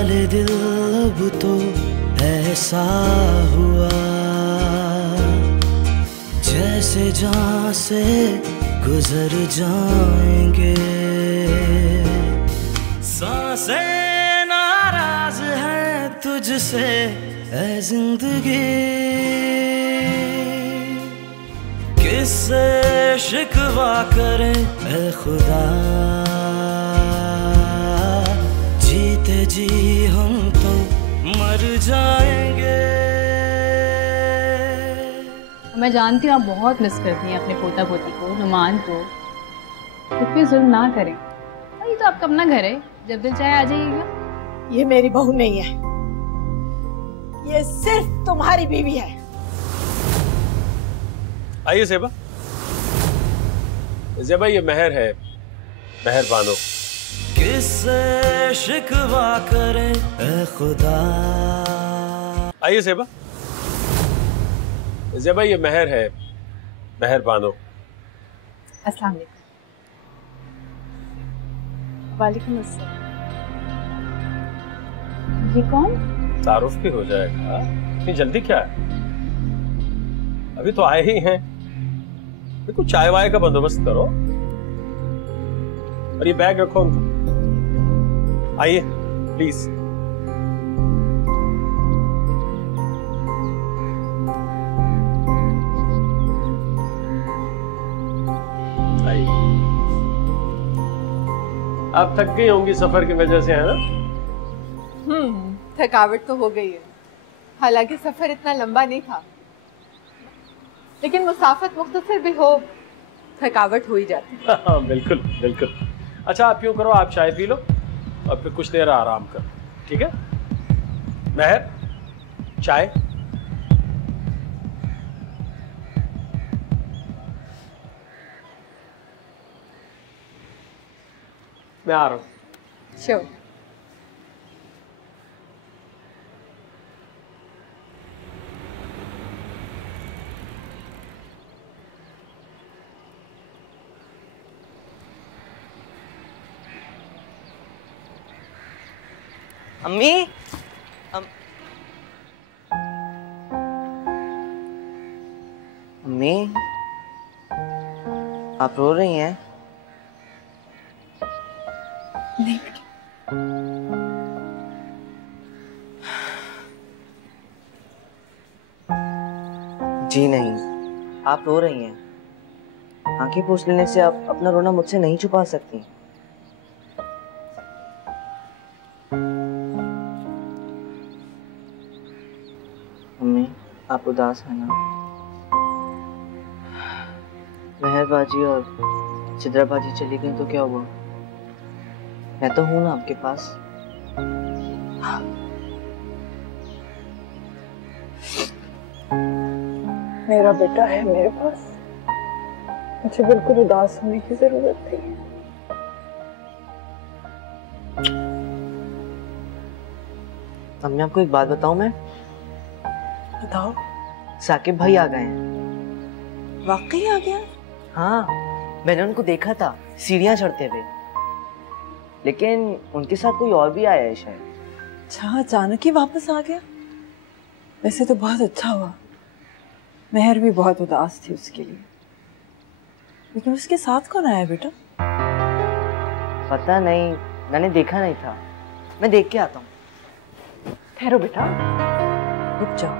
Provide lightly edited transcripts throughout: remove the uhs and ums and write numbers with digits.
हाले दिल अब तो ऐसा हुआ जैसे जान से गुजर जाएंगे। सांसें नाराज है तुझसे ऐ जिंदगी, किससे शिकवा करें ऐ खुदा, जीते जी हम तो मर जाएंगे। मैं जानती हूँ आप बहुत मिस करती हैं अपने पोता पोती को, नुमान को, तो फिर जुल्म ना करें। ये तो आपका अपना घर है, जब दिल चाहे आ जाइएगा। ये मेरी बहू नहीं है, ये सिर्फ तुम्हारी बीवी है। आइए ज़ेबा। ज़ेबा ये मेहर है, मेहर बानो। किससे शिकवा करें ऐ खुदा। आइए ज़ेबा। ज़ेबा ये मेहर है, मेहर बानो। अस्सलाम वालेकुम। वालेकुम अस्सलाम। ये कौन? तारुफ भी हो जाएगा, इतनी जल्दी क्या है? अभी तो आए ही हैं। देखो चाय वाय का बंदोबस्त करो और ये बैग रखो उनका। आइए प्लीज। आइए। आप थक गई होंगी सफर की वजह से, है ना? थकावट तो हो गई है, हालांकि सफर इतना लंबा नहीं था, लेकिन मुसाफत मुख्तसर भी हो थकावट हो ही जाती है। हाँ, बिल्कुल बिल्कुल। अच्छा आप यूँ करो, आप चाय पी लो और फिर कुछ देर आराम करो, ठीक है? महर, चाय। मैं आ रहा हूँ। श्योर। अम्मी, अम्मी, आप रो रही हैं? नहीं। जी नहीं, आप रो रही हैं। आंखें पोंछ लेने से आप अपना रोना मुझसे नहीं छुपा सकती। अम्मी, आप उदास हैं ना? मेहर बाजी और चिद्रा बाजी चली गई तो क्या हुआ? मैं तो हूं ना आपके पास। मेरा बेटा है मेरे पास, मुझे बिल्कुल उदास होने की जरूरत नहीं। अम्मी आपको एक बात बताऊं मैं? बताओ। साकिब भाई आ गए हैं। वाकई आ गया? हाँ, मैंने उनको देखा था सीढ़ियां चढ़ते हुए, लेकिन उनके साथ कोई और भी आया है शायद। अच्छा, अचानक ही वापस आ गया? वैसे तो बहुत अच्छा हुआ, मेहर भी बहुत उदास थी उसके लिए। लेकिन उसके साथ कौन आया बेटा? पता नहीं, मैंने देखा नहीं था। मैं देख के आता हूँ। ठहरो बेटा, रुक जाओ,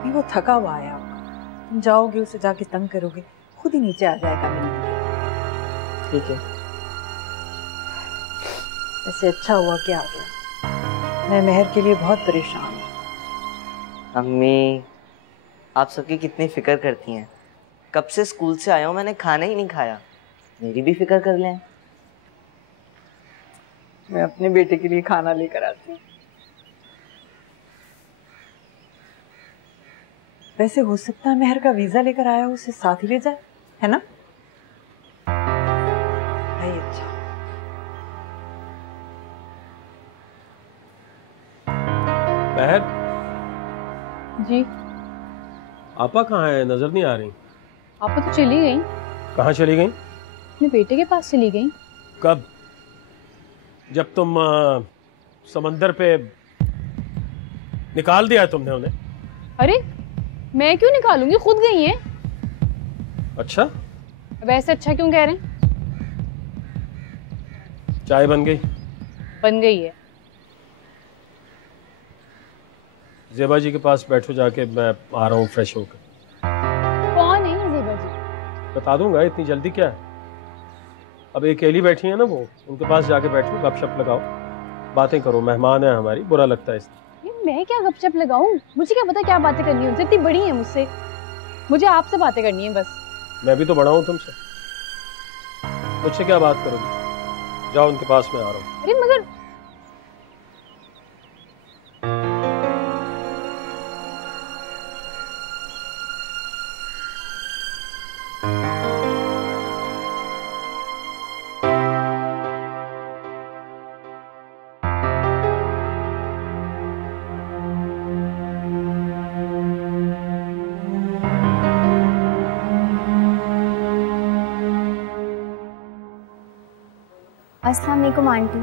अभी वो थका हुआ है आपका। तुम जाओगे उसे जाके तंग करोगे, खुद ही नीचे आ जाएगा मिलने। ठीक है। ऐसे अच्छा हुआ कि आ गया, मैं मेहर के लिए बहुत परेशान हूँ। अम्मी, आप सबकी कितनी फिक्र करती हैं। कब से स्कूल से आया हूँ, मैंने खाना ही नहीं खाया। मेरी भी फिक्र कर लें। मैं अपने बेटे के लिए खाना लेकर आती हूँ। वैसे हो सकता है मेहर का वीजा लेकर आया हो, उसे साथ ही ले जाए, है ना? भाई अच्छा। महर, जी। आपा कहाँ है? नजर नहीं आ रही। आपा तो चली गई। कहाँ चली गई? अपने बेटे के पास चली गई। कब? जब तुम समंदर पे निकाल दिया है तुमने उन्हें। अरे मैं क्यों निकालूंगी, खुद गई हैं। अच्छा, वैसे अच्छा क्यों कह रहे हैं? चाय बन गई? बन गई है। ज़ेबा जी के पास बैठो जाके, मैं आ रहा हूँ फ्रेश होकर। कौन है ज़ेबा जी? बता दूंगा, इतनी जल्दी क्या है। अब अकेली बैठी है ना वो, उनके पास जाके बैठो, गपशप लगाओ, बातें करो। मेहमान है हमारी, बुरा लगता है इसलिए। मैं क्या गपशप लगाऊं? मुझे क्या पता क्या बातें करनी है उनसे, इतनी बड़ी है मुझसे। मुझे आपसे बातें करनी है बस। मैं भी तो बड़ा हूँ तुमसे, मुझसे क्या बात करोगी? जाओ उनके पास, मैं आ रहा हूँ। अरे मगर अस्सलाम वालेकुम आंटी।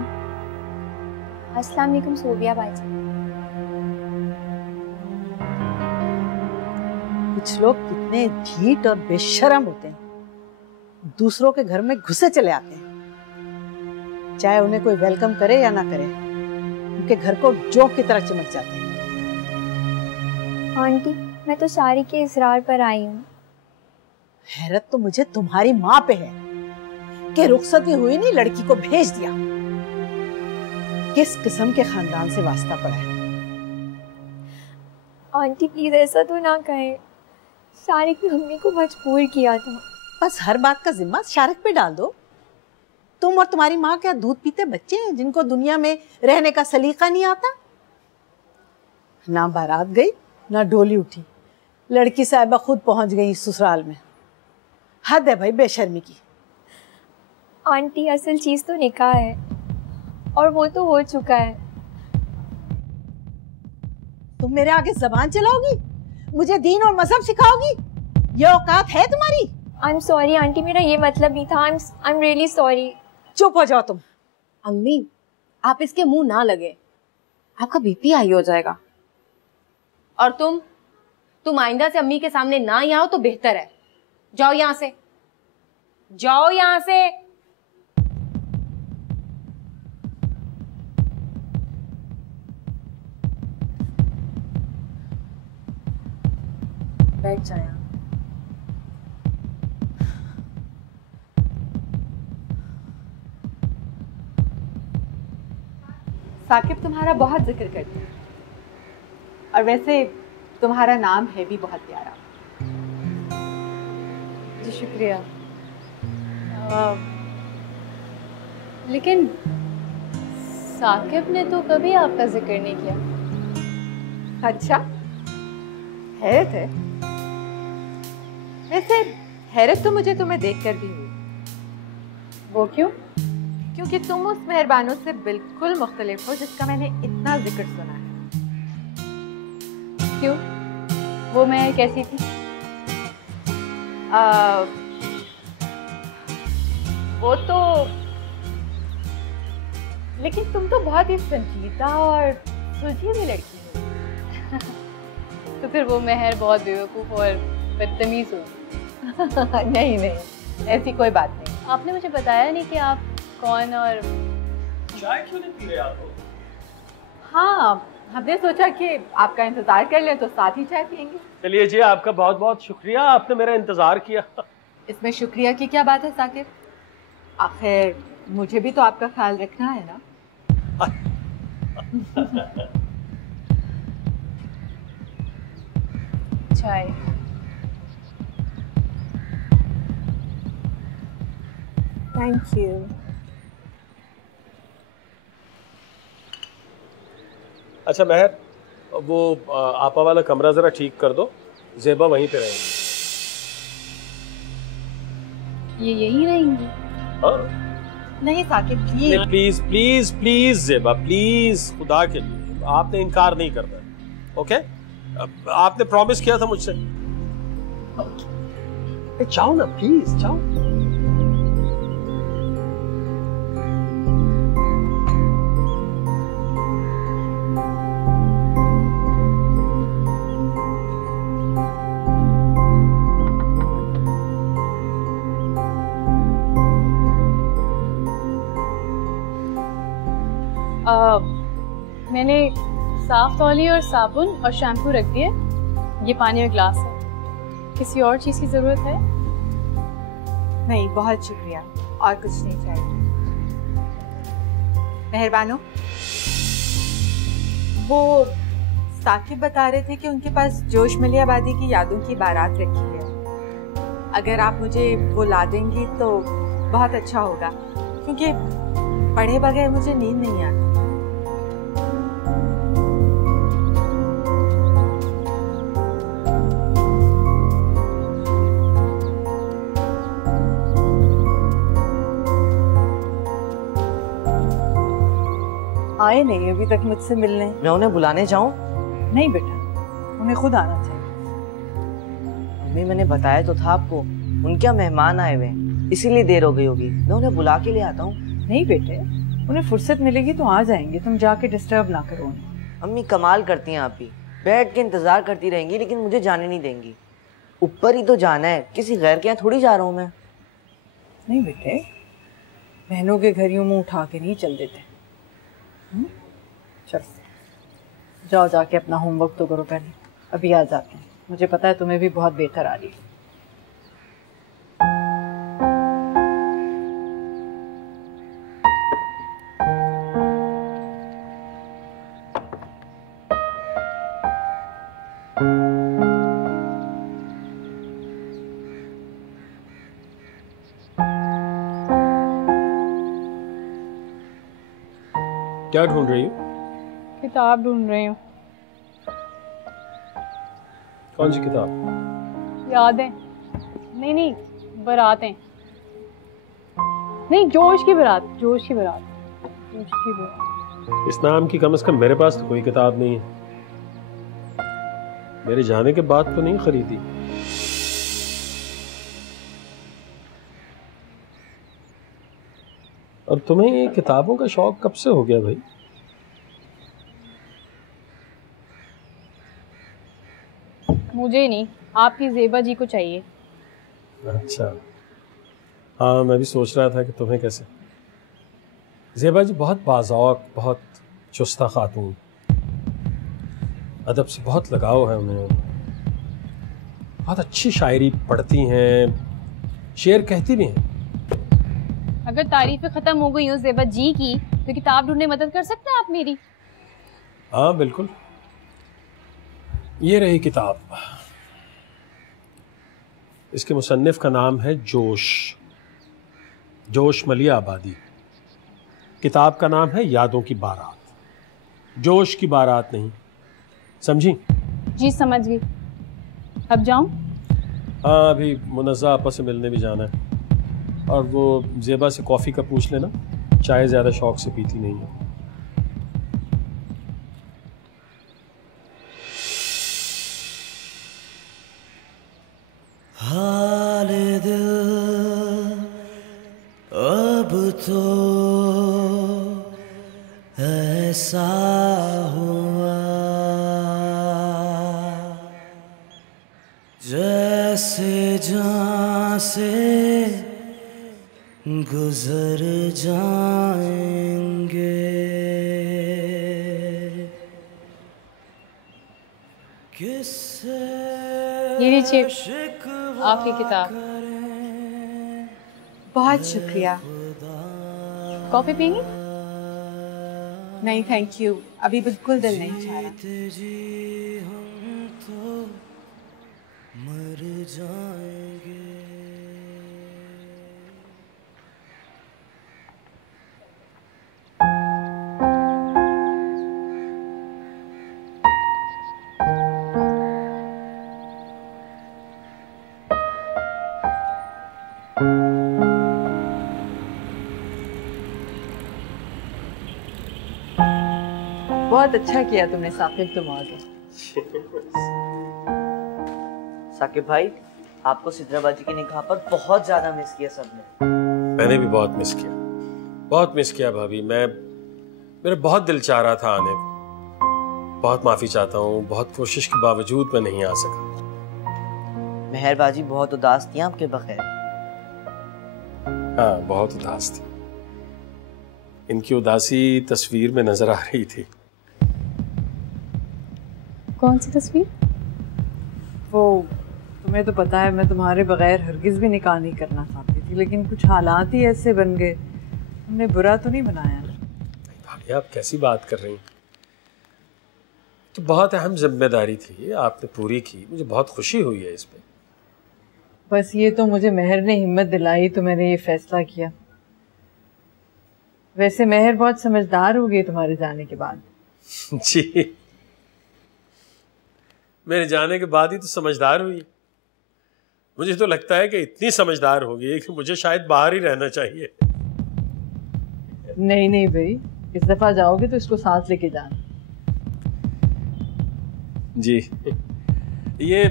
अस्सलाम वालेकुम सोबिया बाजी। कुछ लोग कितने ढीठ और बेशर्म होते हैं, दूसरों के घर में घुसे चले आते हैं, चाहे उन्हें कोई वेलकम करे या ना करे, उनके घर को जोक की तरह चिमट जाते हैं। आंटी मैं तो सारी के इसरार पर आई हूँ। हैरत तो मुझे तुम्हारी माँ पे है कि रुखसती हुई नहीं, लड़की को भेज दिया। किस किस्म के खानदान से वास्ता पड़ा है। आंटी प्लीज ऐसा तो ना कहें, शारिक ने मम्मी को मजबूर किया था। बस हर बात का जिम्मा शारिक पे डाल दो। तुम और तुम्हारी माँ क्या दूध पीते बच्चे हैं जिनको दुनिया में रहने का सलीका नहीं आता? ना बारात गई ना डोली उठी, लड़की साहिबा खुद पहुंच गई ससुराल में। हद है भाई बेशर्मी की। आंटी असल चीज तो निकाह है और वो तो हो चुका है। तुम मेरे आगे जबान चलाओगी, मुझे दीन और मजहब सिखाओगी? ये औकात है तुम्हारी? आई एम सॉरी आंटी, मेरा ये मतलब नहीं था। I am really sorry. चुप हो जाओ तुम। अम्मी आप इसके मुंह ना लगे, आपका बीपी हाई हो जाएगा। और तुम आइंदा से अम्मी के सामने ना ही आओ तो बेहतर है। जाओ यहाँ से, जाओ यहाँ से। बैठ जाए। साकिब तुम्हारा बहुत जिक्र करते हैं, और वैसे तुम्हारा नाम है भी बहुत प्यारा। जी शुक्रिया। लेकिन साकिब ने तो कभी आपका जिक्र नहीं किया। अच्छा, हैरत है। वैसे हैरत तो मुझे तुम्हें देखकर भी हुई। वो क्यों? क्योंकि तुम उस मेहरबानों से बिल्कुल मुख्तलिफ हो जिसका मैंने इतना जिक्र सुना है। क्यों? वो मैं कैसी थी? वो तो, लेकिन तुम तो बहुत ही संजीदा और सुलझी हुई लड़की हो। तो फिर वो मेहर बहुत बेवकूफ़ और बदतमीज़ होगी। नहीं नहीं, ऐसी कोई बात नहीं। आपने मुझे बताया नहीं कि आप कौन और चाय क्यों नहीं पी रहे आप लोग? हाँ, हमने सोचा कि आपका इंतजार कर लें तो साथ ही चाय पियेंगे। चलिए जी, आपका बहुत बहुत शुक्रिया, आपने मेरा इंतजार किया। इसमें शुक्रिया की क्या बात है साकिब? आखिर मुझे भी तो आपका ख्याल रखना है ना। चाय। Thank you. अच्छा महर, वो आपा वाला कमरा जरा ठीक कर दो, ज़ेबा वहीं पे रहेंगी। ये यहीं रहेंगी? हाँ नहीं Saqib please. Please please please Zeba please, खुदा के लिए आपने इनकार नहीं करना है, ओके? आपने प्रॉमिस किया था मुझसे। जाओ ना प्लीज, जाओ। मैंने साफ तौलिया और साबुन और शैम्पू रख दिए। ये पानी में ग्लास है। किसी और चीज़ की ज़रूरत है? नहीं, बहुत शुक्रिया, और कुछ नहीं चाहिए। मेहरबानो। वो साकिब बता रहे थे कि उनके पास जोश मलियाबादी की यादों की बारात रखी है। अगर आप मुझे वो ला देंगी तो बहुत अच्छा होगा, क्योंकि पढ़े बगैर मुझे नींद नहीं आती। आए नहीं अभी तक मुझसे मिलने। मैं उन्हें बुलाने जाऊं? नहीं बेटा, उन्हें खुद आना चाहिए। मम्मी, मैंने बताया तो था आपको, उनके यहाँ मेहमान आए हुए हैं, इसीलिए देर हो गई होगी। मैं उन्हें बुला के ले आता हूँ। नहीं बेटे, उन्हें फुर्सत मिलेगी तो आ जाएंगे, तुम जाके डिस्टर्ब ना करो उन्हें। अम्मी कमाल करती हैं आप भी, बैठ के इंतजार करती रहेंगी लेकिन मुझे जाने नहीं देंगी। ऊपर ही तो जाना है, किसी गैर के यहाँ थोड़ी जा रहा हूँ मैं। नहीं बेटे, बहनों के घर यूं मुंह उठा के नहीं चल देते। चलो जाओ, जाके अपना होमवर्क तो करो पहले, अभी आ जाते हैं। मुझे पता है तुम्हें भी बहुत बेहतर आ रही है। क्या ढूंढ रही हो? किताब ढूंढ रही हूँ। कौन सी किताब? यादें। नहीं नहीं, बरातें। नहीं, जोश की बारात, जोश की बारात, जोश की बारात। इस नाम की कम से कम मेरे पास तो कोई किताब नहीं है। मेरे जाने के बाद तो नहीं खरीदी। और तुम्हें ये किताबों का शौक कब से हो गया भाई? मुझे नहीं, आपकी ज़ेबा जी को चाहिए। अच्छा, हाँ मैं भी सोच रहा था कि तुम्हें कैसे। ज़ेबा जी बहुत बाज़ौक़, बहुत चुस्ता खातून, अदब से बहुत लगाव है उन्हें, बहुत अच्छी शायरी पढ़ती हैं, शेर कहती भी हैं। अगर तारीफें ख़त्म हो गई हो ज़ेबा जी की तो किताब ढूंढने में मदद कर सकते हैं आप मेरी? हाँ बिल्कुल, ये रही किताब। इसके मुसन्निफ का नाम है जोश, जोश मलिया आबादी। किताब का नाम है यादों की बारात, जोश की बारात नहीं, समझी? जी समझ गई। अब जाऊं? हाँ, अभी मुनज़्ज़ा आपा से मिलने भी जाना है। और वो ज़ेबा से कॉफ़ी का पूछ लेना, चाय ज़्यादा शौक से पीती नहीं है। हाले दिल अब तो ऐसा हुआ जैसे जान से गुजर जाएंगे। ये लीजिए आपकी किताब। बहुत शुक्रिया। कॉफी पीएंगी? नहीं थैंक यू, अभी बिल्कुल दिल नहीं चाह रहा। हम तो मर जाएंगे। बहुत अच्छा किया तुमने साकिब, तुम आ गए। साकिब भाई, आपको सिद्राबाजी की निकाह पर बहुत ज्यादा मिस किया सबने। मैंने भी बहुत मिस किया, बहुत मिस किया भाभी। मेरा बहुत दिल चाह रहा था आने को। बहुत माफी चाहता हूँ, बहुत कोशिश के बावजूद मैं नहीं आ सका। मेहरबाजी बहुत उदास थी आपके बगैर। हाँ बहुत उदास थी। इनकी उदासी तस्वीर में नजर आ रही थी। कौन सी तस्वीर? वो तुम्हें तो पता है मैं तुम्हारे बगैर हरगिज भी निकाह नहीं करना चाहती थी, लेकिन कुछ हालात ही ऐसे बन गए। तुमने बुरा तो नहीं बनाया ना? भाभी आप कैसी बात कर रही हैं? तो बहुत अहम जिम्मेदारी थी, आपने पूरी की, मुझे बहुत खुशी हुई है इस पे। बस ये तो मुझे मेहर ने हिम्मत दिलाई तो मैंने ये फैसला किया। वैसे मेहर बहुत समझदार हो गई तुम्हारे जाने के बाद। जी, मेरे जाने के बाद ही तो समझदार हुई। मुझे तो लगता है कि इतनी समझदार हो गई कि मुझे शायद बाहर ही रहना चाहिए। नहीं नहीं भाई, इस दफा जाओगे तो इसको साथ लेके जाना। जी, ये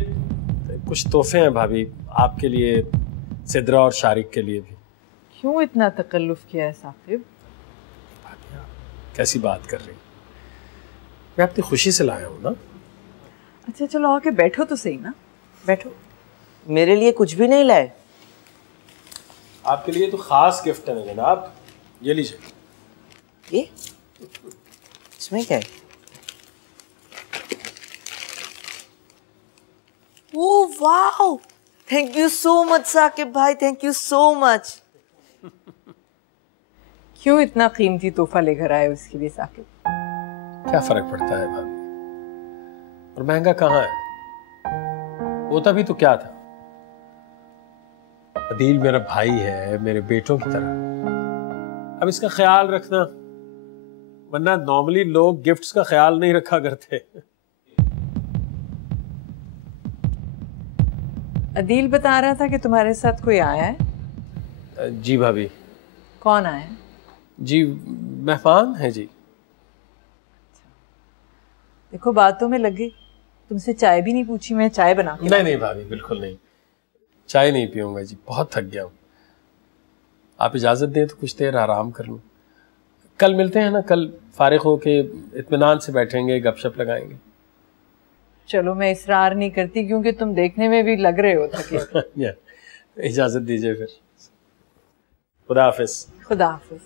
कुछ तोहफे हैं भाभी, आपके लिए, सिद्रा और शारिक के लिए भी। क्यों इतना तकल्लुफ किया है साकिब? भाभी आप कैसी बात कर रही हैं? मैं अपनी खुशी से लाया हूँ ना। अच्छा चलो आके बैठो तो सही ना, बैठो। मेरे लिए कुछ भी नहीं लाए? आपके लिए तो खास गिफ्ट है जनाब, ये लीजिए। ये इसमें क्या है? Oh wow, thank you so much Saqib भाई, थैंक यू सो मच। क्यों इतना कीमती तोहफा लेकर आए उसके लिए साकिब? क्या फर्क पड़ता है भाभी, और महंगा कहाँ है? होता भी तो क्या था, अदील मेरा भाई है, मेरे बेटों की तरह। अब इसका ख्याल रखना, वरना नॉर्मली लोग गिफ्ट्स का ख्याल नहीं रखा करते। अदील बता रहा था कि तुम्हारे साथ कोई आया है। जी भाभी। कौन आया है? जी मेहमान है जी। देखो बातों में लग गई, तुमसे चाय भी नहीं पूछी, मैं चाय बना के नहीं नहीं भाभी, बिल्कुल नहीं, चाय नहीं पीऊंगा जी, बहुत थक गया हूँ। आप इजाज़त दें तो कुछ देर आराम कर लूँ। कल मिलते हैं ना, कल फारिग होके इत्मीनान से बैठेंगे, गपशप लगाएंगे। चलो मैं इसरार नहीं करती क्योंकि तुम देखने में भी लग रहे हो थके। इजाज़त दीजिए फिर, खुदा हाफिज। खुदा हाफिज।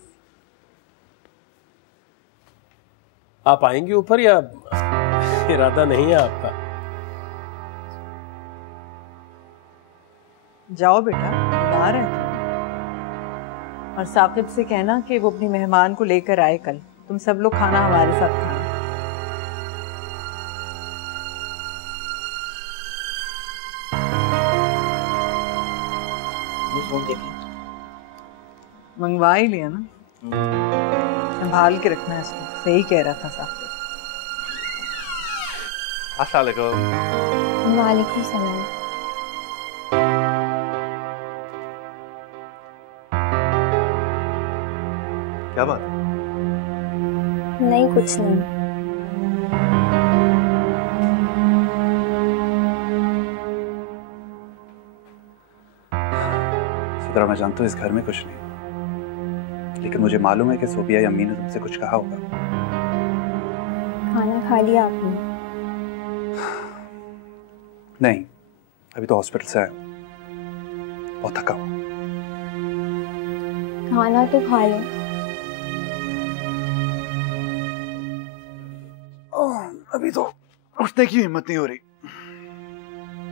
आप आएंगे ऊपर या इरादा नहीं है आपका? जाओ बेटा, बाहर है। और साकिब से कहना कि वो अपनी मेहमान को लेकर आए कल। तुम सब लोग खाना हमारे साथ खाना। मंगवा ही लिया ना, संभाल के रखना है इसको। सही कह रहा था साकिब। अस्सलाम वालेकुम। वालेकुम सलाम। क्या बात है? नहीं कुछ नहीं। सिद्रा, मैं जानता हूँ इस घर में कुछ नहीं, लेकिन मुझे मालूम है कि सोबिया या अम्मी ने तुमसे कुछ कहा होगा। खाना खा लिया आपने? नहीं, अभी तो हॉस्पिटल से आया हूँ, बहुत थका हूँ। खाना तो खा लो। अभी तो उठने की हिम्मत नहीं हो रही।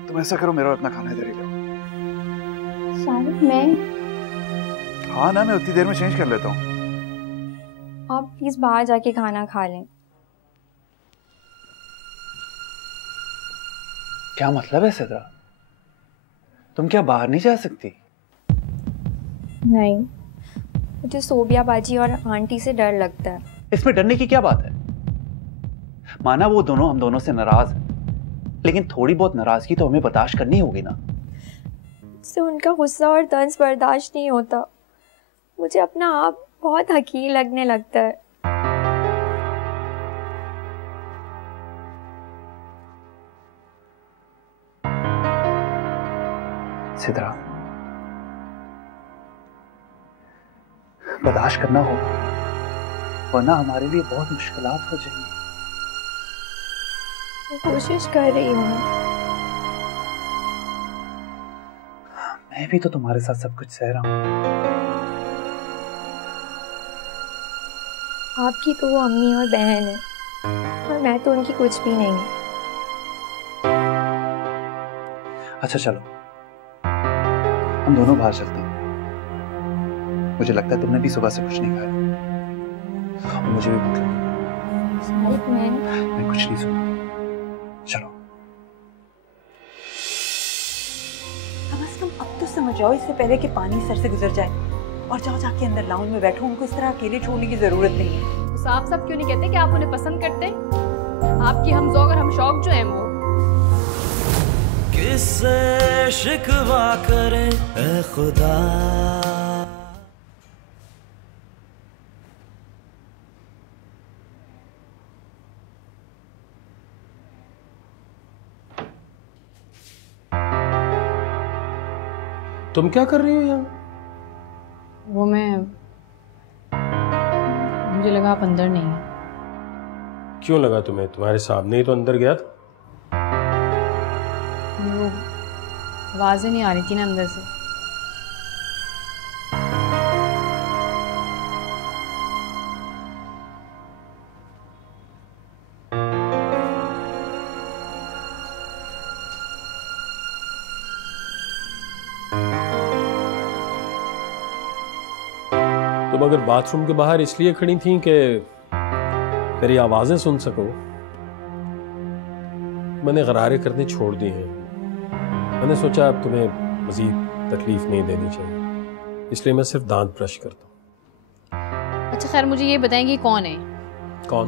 तुम ऐसा करो, मेरा अपना खाना इधर ही लो। शायद मैं। हाँ ना, मैं उतनी देर में चेंज कर लेता हूँ। आप प्लीज बाहर जाके खाना खा लें। क्या मतलब है सिद्रा? तुम क्या बाहर नहीं जा सकती? नहीं, मुझे सोबिया बाजी और आंटी से डर लगता है। इसमें डरने की क्या बात है? माना वो दोनों हम दोनों से नाराज हैं, लेकिन थोड़ी बहुत नाराजगी तो हमें बर्दाश्त करनी होगी ना। मुझसे उनका गुस्सा और तंज बर्दाश्त नहीं होता। मुझे अपना आप बहुत हकीर लगने लगता है। सिद्रा, बर्दाश्त करना होगा, वरना हमारे लिए बहुत मुश्किलात हो जाएंगी। मैं कोशिश कर रही हूँ। मैं भी तो तुम्हारे साथ सब कुछ सह रहा हूँ। आपकी तो वो अम्मी और बहन है, और मैं तो उनकी कुछ भी नहीं। अच्छा चलो, हम दोनों बाहर चलते हैं। मुझे लगता है तुमने भी सुबह से कुछ नहीं खाया, और मुझे भी भूख लगी। मैं कुछ नहीं सुना। चलो। कम से कम अब तो समझ जाओ, इससे पहले कि पानी सर से गुजर जाए। और जाओ जाके अंदर लाउंज में बैठो, उनको इस तरह अकेले छोड़ने की जरूरत नहीं है। तो साफ साफ क्यों नहीं कहते कि आप उन्हें पसंद करते? आपकी हमज़ौक और हमशौक जो हैं वो। किससे शिकवा करें ऐ खुदा। तुम क्या कर रही हो यहाँ? वो मुझे लगा आप अंदर नहीं है। क्यों लगा तुम्हें? तुम्हारे सामने ही तो अंदर गया था। वो आवाजें नहीं आ रही थी ना अंदर से। तुम अगर बाथरूम के बाहर इसलिए खड़ी थी कि मेरी आवाजें सुन सको, मैंने गरारे करने छोड़ दी हैं। मैंने सोचा अब तुम्हें मजीद तकलीफ नहीं देनी चाहिए, इसलिए मैं सिर्फ दांत ब्रश करता हूँ। अच्छा खैर, मुझे ये बताएंगे कौन है? कौन?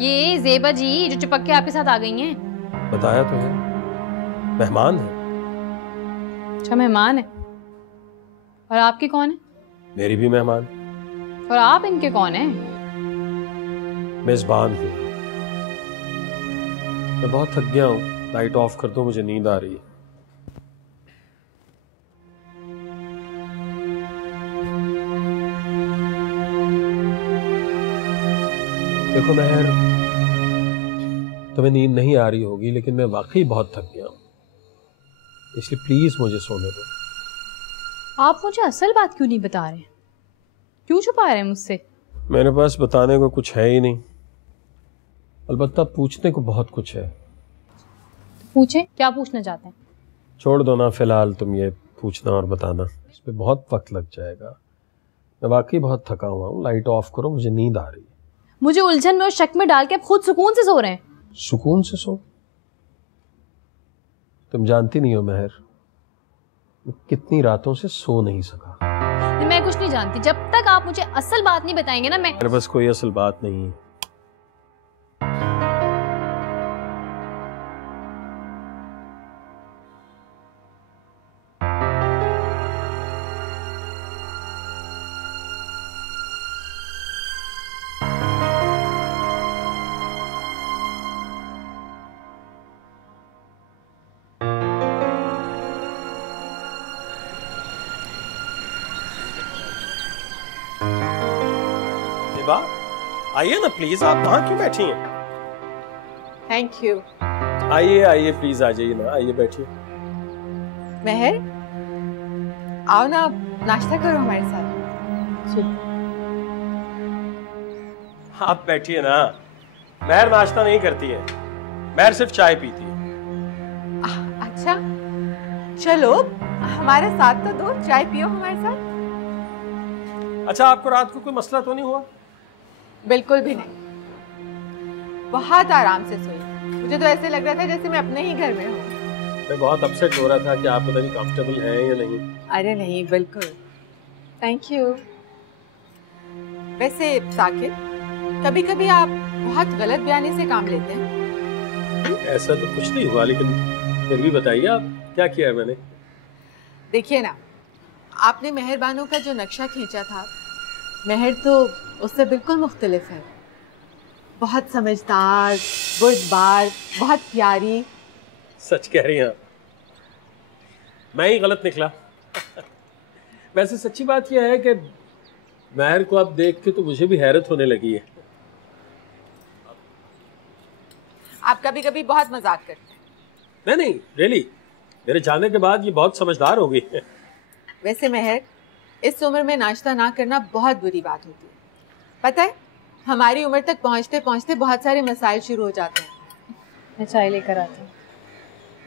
ये ज़ेबा जी जो चिपक के आपके साथ आ गई हैं। बताया तो है, मेहमान है। अच्छा मेहमान है। और आपके कौन है? मेरी भी मेहमान। और आप इनके कौन हैं? मेजबान हूँ। मैं बहुत थक गया हूँ, लाइट ऑफ कर दो, मुझे नींद आ रही है। देखो महर, तुम्हें नींद नहीं आ रही होगी, लेकिन मैं वाकई बहुत थक गया हूँ, इसलिए प्लीज मुझे सोने दो। आप मुझे असल बात क्यों नहीं बता रहे? क्यों छुपा रहे हैं मुझसे? मेरे पास बताने को कुछ है ही नहीं, अलबत्ता पूछने को बहुत कुछ है। तो पूछें, क्या पूछना चाहते हैं? छोड़ दो ना फिलहाल तुम ये पूछना और बताना, इस पे बहुत वक्त लग जाएगा। मैं वाकई बहुत थका हुआ हूँ, लाइट ऑफ करो, मुझे नींद आ रही है। मुझे उलझन में और शक में डाल के आप खुद सुकून से सो रहे हैं। सुकून से सो? तुम जानती नहीं हो महर, मैं कितनी रातों से सो नहीं सका। मैं कुछ नहीं जानती, जब तक आप मुझे असल बात नहीं बताएंगे ना। मेरे पास कोई असल बात नहीं है। आइए ना प्लीज, आप वहां क्यों बैठी हैं? Thank you. आइए आइए प्लीज, आ जाइए ना, आइए बैठिए। महर, आओ ना, नाश्ता करो हमारे साथ। आप बैठिए ना। महर नाश्ता नहीं करती है, महर सिर्फ चाय पीती है। अच्छा चलो, हमारे साथ तो दो, चाय पियो हमारे साथ। अच्छा, आपको रात को कोई मसला तो नहीं हुआ? बिल्कुल भी नहीं, बहुत आराम से सोई। मुझे तो ऐसे लग रहा था जैसे मैं अपने ही घर में हूँ। मैं बहुत अपसेट हो रहा था कि आप पता नहीं कंफर्टेबल हैं या नहीं। अरे नहीं, बिल्कुल। Thank you. वैसे साकिब, कभी कभी आप बहुत गलत बयानी से काम लेते हैं। ऐसा तो कुछ नहीं हुआ, लेकिन फिर भी बताइए आप क्या किया है मैंने? देखिए ना, आपने मेहरबानों का जो नक्शा खींचा था, महर तो उससे बिल्कुल मुख्तलिफ है। बहुत समझदार, बुर्दबार, बहुत प्यारी। सच कह रही हैं आप? मैं ही गलत निकला। वैसे सच्ची बात यह है कि महर को अब देख के तो मुझे भी हैरत होने लगी है। आप कभी कभी बहुत मजाक करते हैं। नहीं रियली, मेरे जाने के बाद ये बहुत समझदार हो गई है। वैसे महर, इस उम्र में नाश्ता ना करना बहुत बुरी बात होती है। पता है, हमारी उम्र तक पहुंचते पहुंचते बहुत सारे मसाइल शुरू हो जाते हैं। मैं चाय लेकर आती हूँ।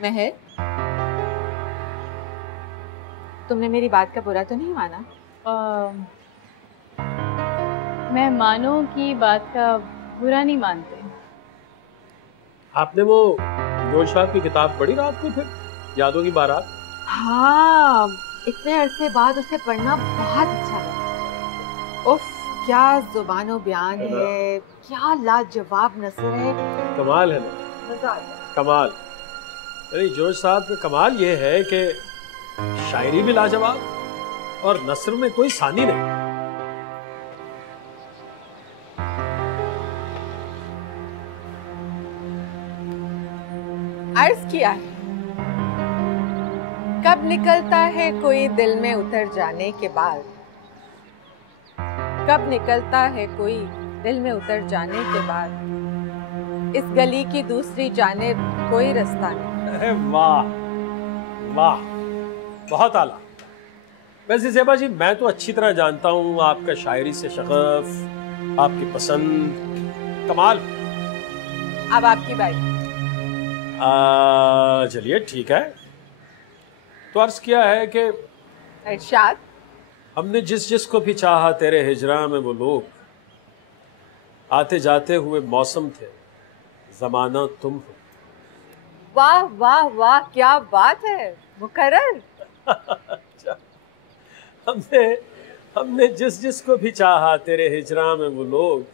महर, तुमने मेरी बात का बुरा तो नहीं माना? मेहमानों की बात का बुरा नहीं मानते। आपने वो जोश साहब की किताब पढ़ी रात को, फिर यादों की बारात? हाँ, इतने अरसे बाद उसे पढ़ना बहुत अच्छा लगा। उफ, क्या जुबानो बयान है, क्या लाजवाब नस्र है। कमाल है ना, मजा आ गया। कमाल। यानी जोश साहब का कमाल ये है कि शायरी भी लाजवाब और नस्र में कोई सानी नहीं। अर्ज किया है, कब निकलता है कोई दिल में उतर जाने के बाद, कब निकलता है कोई दिल में उतर जाने के बाद, इस गली की दूसरी जानिब कोई रास्ता नहीं। अरे वाह वाह, बहुत आला। वैसे ज़ेबा जी, मैं तो अच्छी तरह जानता हूँ आपका शायरी से शगफ, आपकी पसंद, कमाल। अब आपकी बारी। चलिए ठीक है। तो अर्ज किया है कि इरशाद, हमने जिस जिस को भी चाहा तेरे हिजरा में वो लोग, आते जाते हुए मौसम थे जमाना तुम हो। वाह वाह वाह, क्या बात है मुकर्रर। हमने जिस जिस को भी चाहा तेरे हिजरा में वो लोग,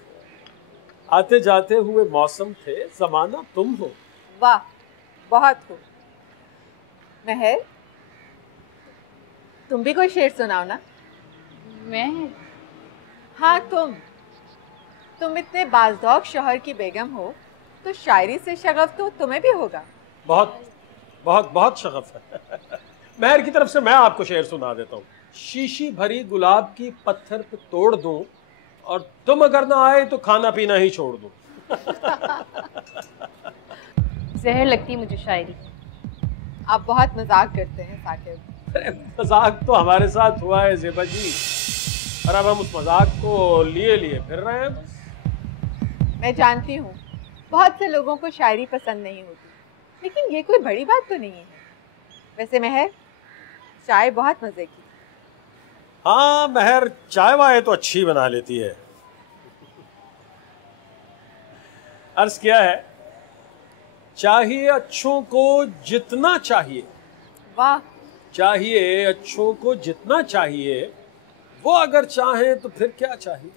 आते जाते हुए मौसम थे जमाना तुम हो। वाह, बहुत खूब। महर, तुम भी कोई शेर सुनाओ ना। मैं? हाँ, तुम इतने बाज़दौक शौहर की बेगम हो, तो शायरी से शगफ तो तुम्हें भी होगा। बहुत बहुत बहुत शगफ है। महर की तरफ से मैं आपको शेर सुना देता हूँ। शीशी भरी गुलाब की पत्थर पे तोड़ दूं, और तुम अगर ना आए तो खाना पीना ही छोड़ दूं। जहर लगती मुझे शायरी। आप बहुत मजाक करते हैं साकिब। मजाक तो हमारे साथ हुआ है ज़ेबा जी, और अब हम उस मजाक को लिए फिर रहे हैं बस। मैं जानती हूँ बहुत से लोगों को शायरी पसंद नहीं होती, लेकिन ये कोई बड़ी बात तो नहीं है। वैसे महर, चाय बहुत मजे की। हाँ, महर चाय वाय तो अच्छी बना लेती है। अर्ज किया है, चाहिए अच्छों को जितना चाहिए। वाह। चाहिए अच्छों को जितना चाहिए, वो अगर चाहें तो फिर क्या चाहिए।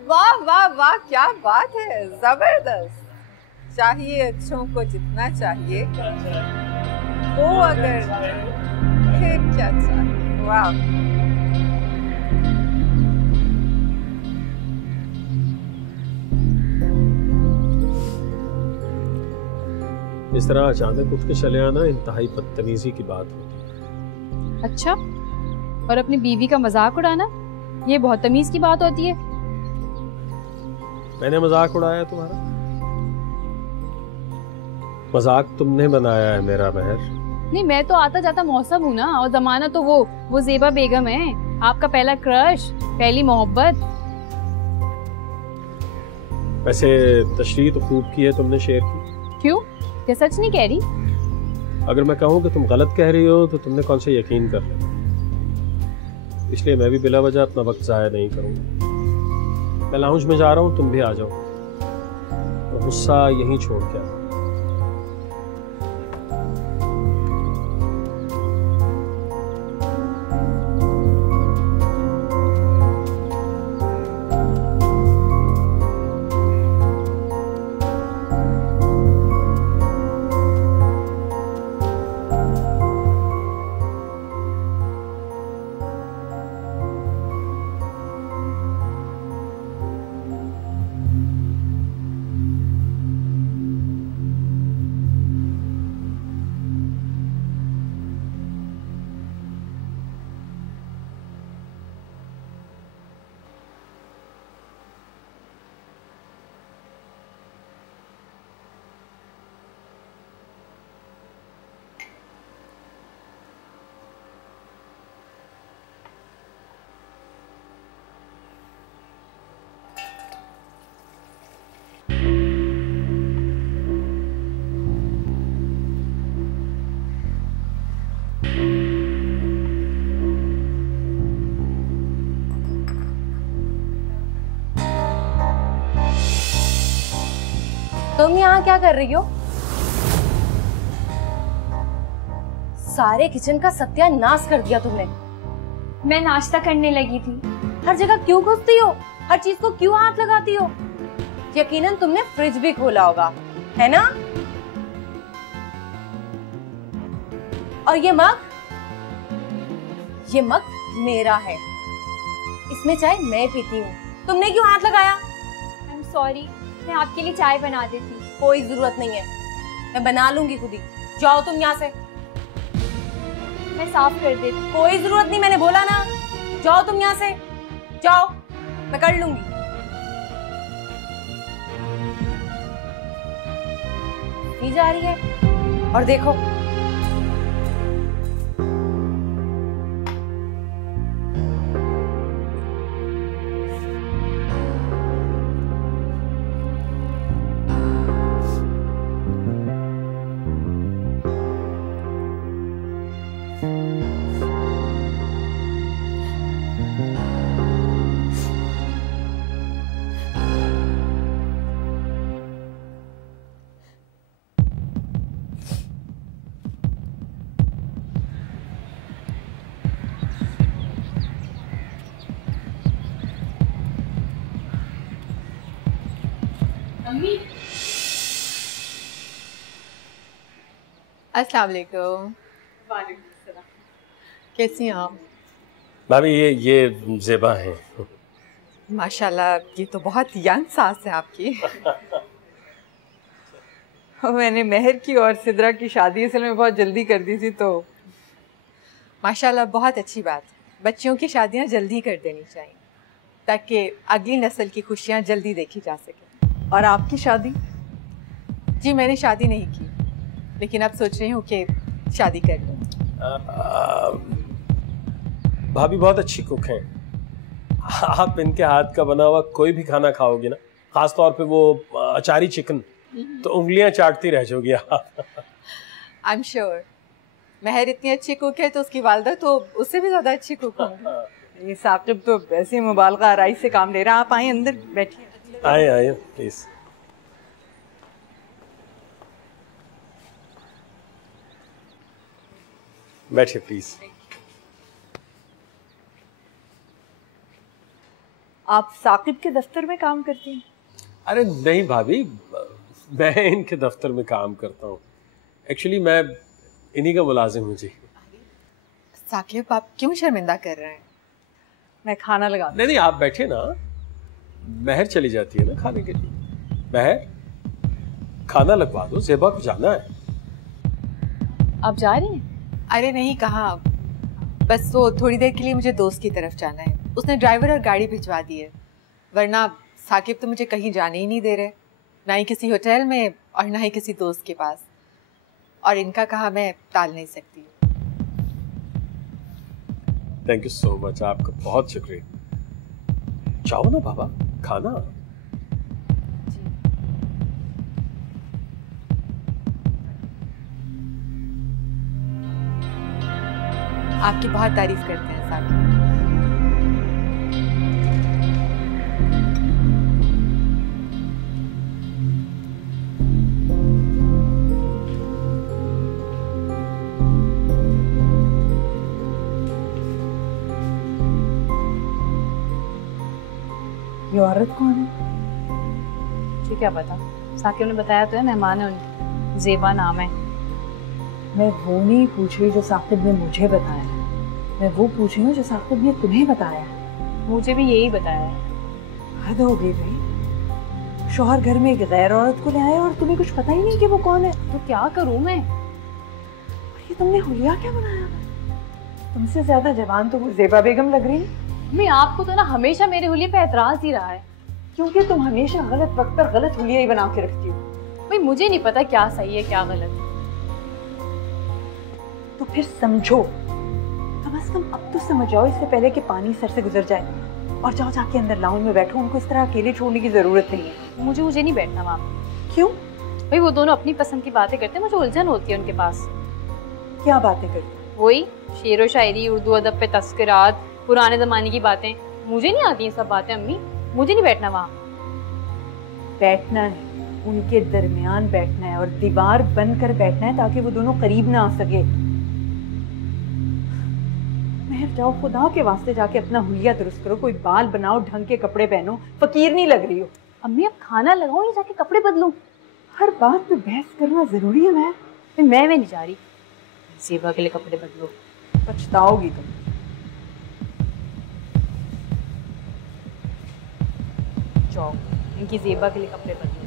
वाह वाह वाह, क्या बात है, जबरदस्त। चाहिए अच्छों को जितना चाहिए, वो अगर फिर क्या चाहिए। वाह। इस तरह अचानक उठ के चले आना इंतहाई बदतमीजी की बात होती है। अच्छा, और अपनी बीवी का मजाक उड़ाना, ये बहुत तमीज की बात होती है। मैंने मजाक उड़ाया तुम्हारा? मजाक तुमने बनाया है मेरा महर। नहीं, मैं तो आता जाता मौसम हूँ ना, और जमाना तो वो ज़ेबा बेगम है, आपका पहला क्रश, पहली मोहब्बत। वैसे तशरीह तो खूब की है तुमने शेर की। क्यों, क्या सच नहीं कह रही? अगर मैं कहूँ कि तुम गलत कह रही हो तो तुमने कौन से यकीन कर लेना, इसलिए मैं भी बिला वजह अपना वक्त ज़ाया नहीं करूँगा। मैं लाउंज में जा रहा हूँ, तुम भी आ जाओ, तो गुस्सा यहीं छोड़ के आना। तुम यहाँ क्या कर रही हो? सारे किचन का सत्यानाश कर दिया तुमने। मैं नाश्ता करने लगी थी। हर जगह क्यों घुसती हो? हर चीज को क्यों हाथ लगाती हो? यकीनन तुमने फ्रिज भी खोला होगा, है ना? और ये मग मेरा है। इसमें चाय मैं पीती हूँ। तुमने क्यों हाथ लगाया? आई एम सॉरी, मैं आपके लिए चाय बना देती। कोई जरूरत नहीं है, मैं बना लूंगी खुद ही। जाओ तुम यहाँ से। मैं साफ कर देती। कोई जरूरत नहीं, मैंने बोला ना। जाओ तुम यहाँ से, जाओ, मैं कर लूंगी। पी जा रही है और देखो अस्सलाम वालेकुम। वालेकुम सलाम। कैसी हैं आप? भाभी ये ज़ेबा है। माशाल्लाह, ये तो बहुत यंग सास है आपकी। मैंने मेहर की और सिद्रा की शादी असल में बहुत जल्दी कर दी थी, तो माशाल्लाह बहुत अच्छी बात। बच्चियों की शादियां जल्दी कर देनी चाहिए ताकि अगली नस्ल की खुशियां जल्दी देखी जा सके। और आपकी शादी? जी मैंने शादी नहीं की, लेकिन अब सोच रही हूँ कि शादी कर लूँ। भाभी बहुत अच्छी कुक हैं। आप इनके हाथ का बना हुआ कोई भी खाना खाओगे ना, खास तौर पे वो अचारी चिकन, तो उंगलियां चाटती रह जाओगी आप। I am sure. मेहर इतनी अच्छी कुक है तो उसकी वालदा तो उससे भी ज्यादा अच्छी कुक होंगी। ये साकिब तो वैसे मुबालगा आराई से काम ले रहा। आप आए, अंदर बैठिए। आए प्लीज। बैठिए प्लीज। आप साकिब के दफ्तर में काम करती हैं? अरे नहीं भाभी, मैं इनके दफ्तर में काम करता हूँ। एक्चुअली मैं इन्हीं का मुलाजिम हूँ जी। साकिब आप क्यों शर्मिंदा कर रहे हैं? मैं खाना लगा। नहीं आप बैठिए ना, महर चली जाती है ना खाने के लिए। महर खाना लगवा दो, ज़ेबा को जाना है। आप जा रही हैं? अरे नहीं, कहाँ, बस वो थोड़ी देर के लिए मुझे दोस्त की तरफ जाना है। उसने ड्राइवर और गाड़ी भिजवा दी है, वरना साकिब तो मुझे कहीं जाने ही नहीं दे रहे, ना ही किसी होटल में और ना ही किसी दोस्त के पास। और इनका कहा मैं टाल नहीं सकती। थैंक यू सो मच, आपका बहुत शुक्रिया। जाओ ना बाबा, खाना। आपकी बहुत तारीफ करते हैं साकिब। ये औरत कौन है? मुझे क्या पता, साकिब ने बताया तो है, मेहमान है उनकी, ज़ेबा नाम है। मैं वो नहीं पूछ रही जो साकिब ने मुझे बताया, मैं वो पूछ रही हूँ जो साकिब ने तुम्हें बताया। मुझे भी यही बताया है। हद हो गई भाई, शौहर घर में एक गैर औरत को ले आया और तुम्हें कुछ पता ही नहीं कि वो कौन है। तो क्या करूँ मैं? ये तुमने हुलिया क्या बनाया? तुमसे ज्यादा जवान तो वो ज़ेबा बेगम लग रही है। मैं आपको तो ना हमेशा मेरे हुलिये पे एतराज ही रहा है, क्योंकि तुम हमेशा गलत वक्त पर गलत हुलिया ही बना के रखती हो। भाई मुझे नहीं पता क्या सही है क्या गलत। तो फिर समझो, कम से कम अब तो समझ जाओ, इससे पहले कि पानी सर से गुजर जाए। और जाओ जाके अंदर लाउंज में बैठो, उनको इस तरह अकेले छोड़ने की जरूरत नहीं है। मुझे नहीं बैठना वहाँ पे। क्यों? भाई वो दोनों अपनी पसंद की बातें करते हैं, मुझे उलझन होती है उनके पास। क्या बातें करते? वही शेर व शायरी, उर्दू अदब पे तस्करात, पुराने जमाने की बातें। मुझे नहीं आती ये सब बातें अम्मी, मुझे नहीं बैठना वहाँ। बैठना है उनके दरमियान बैठना है और दीवार बनकर बैठना है ताकि वो दोनों करीब ना आ सके। मेहर जाओ, खुदा के वास्ते जाके अपना हुलिया दुरुस्त करो, कोई बाल बनाओ, ढंग के कपड़े पहनो, फकीर नहीं लग रही हो। अम्मी अब खाना लगाओ या जाके कपड़े बदलो? हर बात पे बहस करना जरूरी है। मैं नहीं जा रही। सेवा के लिए कपड़े बदलो, पछताओगी तुम। जाओ, इनकी जेबा के लिए कपड़े बदलो।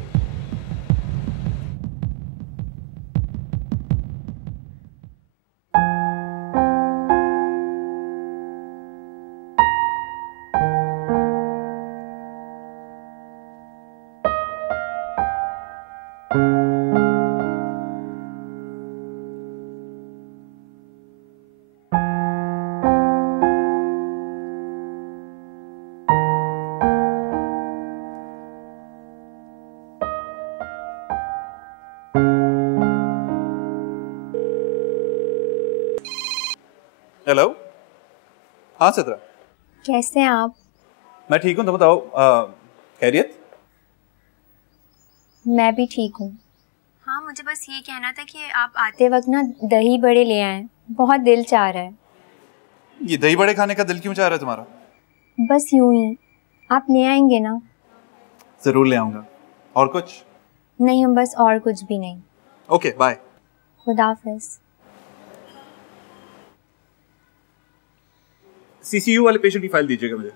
हेलो, हाँ सिद्रा, कैसे हैं आप? मैं ठीक हूँ, तुम बताओ, खैरियत? मैं भी ठीक हूँ। हाँ, मुझे बस ये कहना था कि आप आते वक्त ना दही बड़े ले आएं, बहुत दिल चाह रहा है। ये दही बड़े खाने का दिल क्यों चाह रहा है तुम्हारा? बस यूं ही। आप ले आएंगे ना? जरूर ले आऊंगा। और कुछ? नहीं, हम बस और कुछ भी नहीं। Okay, bye. खुदा हाफिज़। सीसीयू वाले पेशेंट की फाइल दीजिएगा मुझे।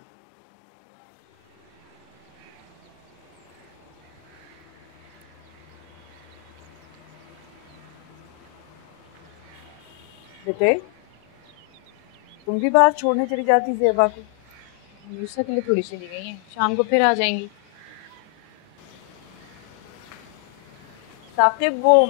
बेटे, तुम भी बाहर छोड़ने चली जाती ज़ेबा को? यूसुफ के लिए थोड़ी चली गई हैं, शाम को फिर आ जाएंगी। साकिब, वो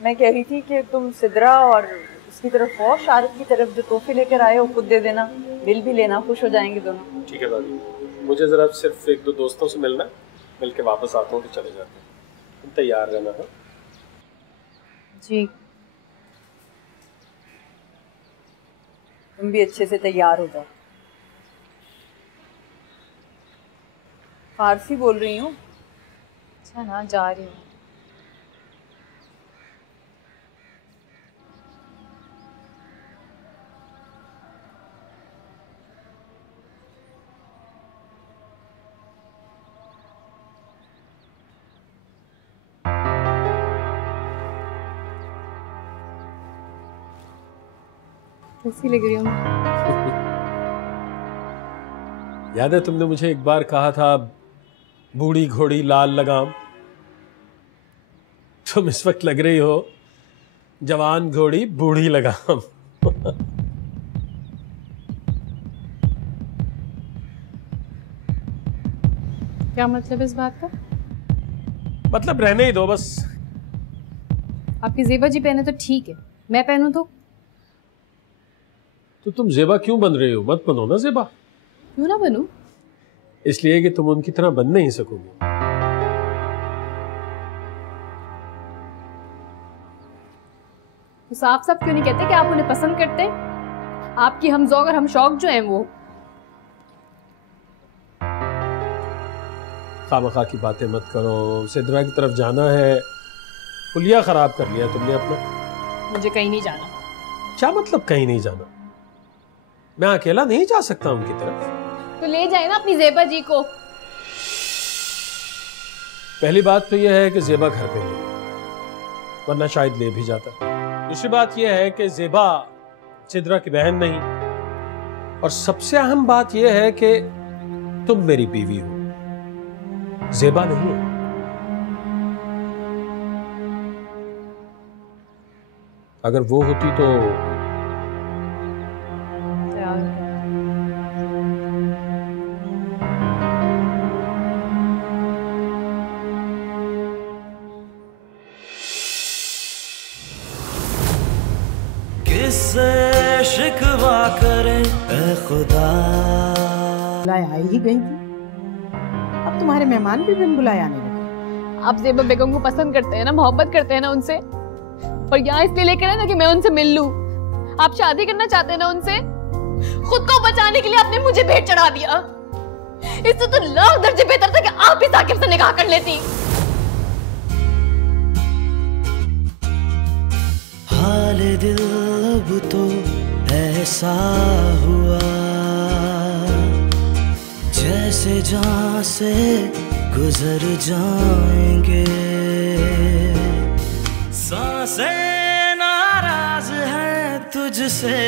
मैं कह रही थी कि तुम सिद्रा और उसकी तरफ हो, शारिक की तरफ जो तोहफे लेकर आए हो खुद दे देना, बिल भी लेना, खुश हो जाएंगे दोनों। ठीक है दादी, मुझे ज़रा सिर्फ एक दो दोस्तों से मिलना, मिल के वापस आता हूँ तो चले जाते हैं। तुम तैयार रहना है। जी। तुम भी अच्छे से तैयार हो जाओ। फारसी बोल रही हूँ। अच्छा ना, जा रही हूँ। कैसी लग रही हूँ? याद है तुमने मुझे एक बार कहा था बूढ़ी घोड़ी लाल लगाम? तुम इस वक्त लग रही हो जवान घोड़ी बूढ़ी लगाम। क्या मतलब इस बात का? मतलब रहने ही दो बस। आपकी ज़ेबा जी पहने तो ठीक है, मैं पहनूं तो तुम ज़ेबा क्यों बन रही हो? मत बनो ना ज़ेबा। क्यों ना बनूं? इसलिए कि तुम उनकी तरह बन नहीं सकोगी। तो साफ साफ क्यों नहीं कहते कि आप उन्हें पसंद करते? आपकी हमज़ौक और हमशौक जो हैं वो। खामखा की बातें मत करो। सिद्रा की तरफ जाना है, हुलिया खराब कर लिया तुमने अपना। मुझे कहीं नहीं जाना। क्या मतलब कहीं नहीं जाना? मैं अकेला नहीं जा सकता उनकी तरफ। तो ले जाए ना अपनी ज़ेबा जी को। पहली बात तो यह है कि ज़ेबा घर पे नहीं, वरना शायद ले भी जाता। दूसरी बात यह है कि ज़ेबा सिद्रा की बहन नहीं, और सबसे अहम बात यह है कि तुम मेरी बीवी हो, ज़ेबा नहीं है। अगर वो होती तो किससे शिकवा करे ऐ खुदा। बुलाए आई ही गई थी, अब तुम्हारे मेहमान भी बिन बुलाए आने लगे। आप ज़ेबा बेगम को पसंद करते हैं ना, मोहब्बत करते हैं ना उनसे, और यहाँ इसलिए लेकर आए ना कि मैं उनसे मिल लूं। आप शादी करना चाहते हैं ना उनसे। खुद को बचाने के लिए आपने मुझे भेंट चढ़ा दिया। इससे तो लाख दर्जे बेहतर था कि आप ही साकिब से निकाह कर लेती। हाल दिल अब तो ऐसा हुआ जैसे जान से गुजर जाएंगे। सांसें नाराज है तुझसे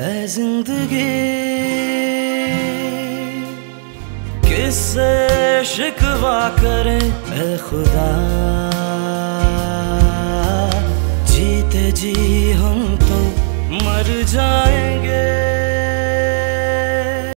ऐ जिंदगी, किससे शिकवा करें ऐ खुदा। जीते जी हम तो मर जाएंगे।